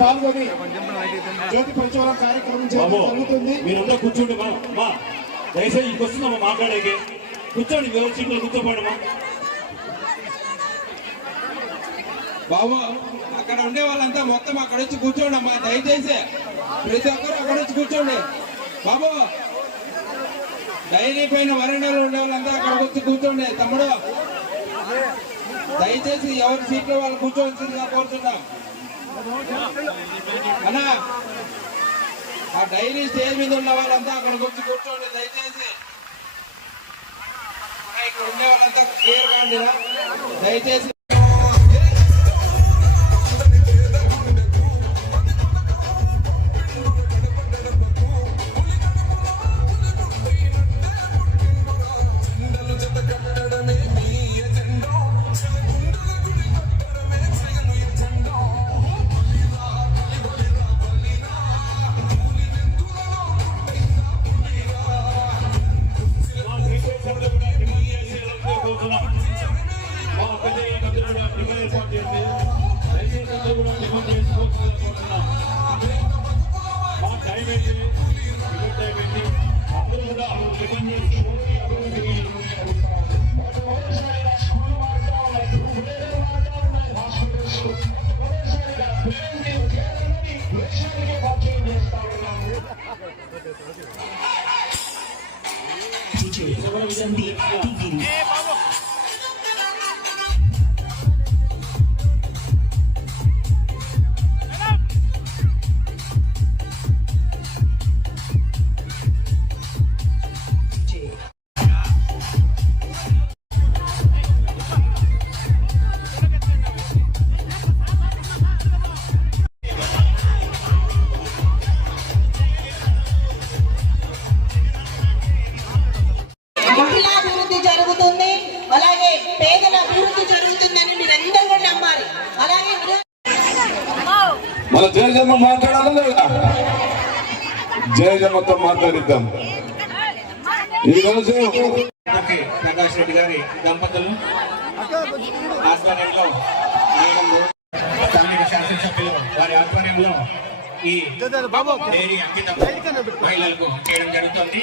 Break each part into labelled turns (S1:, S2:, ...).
S1: పాల్గొని జ్యోతి పంచవరం కార్యక్రమం జరుగుతుంది.
S2: మీరందరూ కూర్చోండి మా మా. దయచేసి ఇంటికి వస్తుందమ్మా మాట్లాడేకి. కూర్చోండి సీట్లో కూర్చోపోండమ్మా
S3: బాబు అక్కడ ఉండే వాళ్ళంతా మొత్తం అక్కడ వచ్చి కూర్చోండి అమ్మా దయచేసి. ప్రతి ఒక్కరు అక్కడ వచ్చి కూర్చోండి. బాబు డైరీ పైన వరండాలో ఉండే వాళ్ళంతా అక్కడ వచ్చి కూర్చోండి తమ్ముడు. దయచేసి ఎవరి సీట్లో వాళ్ళు కూర్చోవలసిందిగా కోరుతున్నాం. అన్నా ఆ డైలీ స్టేజ్ మీద ఉన్న వాళ్ళంతా అక్కడ వచ్చి కూర్చోండి దయచేసి. ఇక్కడ ఉండే వాళ్ళంతా క్లియర్ కాండి దయచేసి
S2: DJ, Sandeep
S4: Tigiri. అభివృద్ధి జరుగుతుంది. అలాగే పేదల అభివృద్ధి జరుగుతుందని మీరందరూ కూడా నమ్మాలి. అలాగే
S5: మన జయజమ్మ మాట్లాడాలి లేదా జయజమ్మతో మాట్లాడిద్దాం. ఈరోజు
S6: ఓకే ప్రకాష్ రెడ్డి గారి దంపతులు. ఆధ్వర్యంలో స్థానిక శాసనసభ్యులు వారి ఆధ్వర్యంలో ఈ డైరీ అంకితం మహిళలకు చేయడం జరుగుతుంది.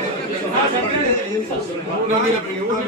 S1: No,